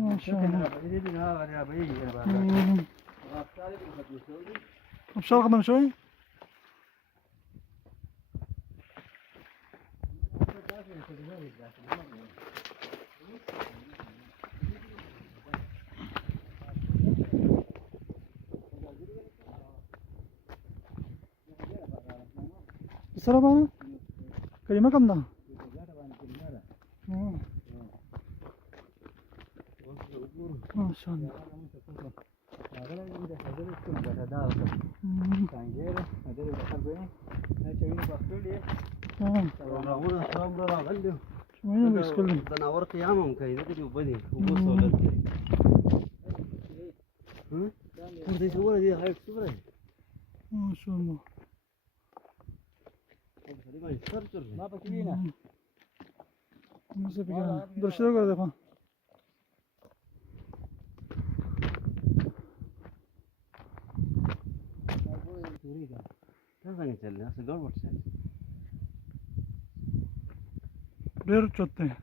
ما شاء الله. طب شو قدام شوي؟ بسرعة بقى كلمة كم ده؟ ما شاء الله. تناور قيامهم كي ندري وبدي وبوصل ودي صورة دي هاي صورة ما شاء الله. ما بكينا nasıl bir gelen? Dur şuraya göre defa. Bir çötte.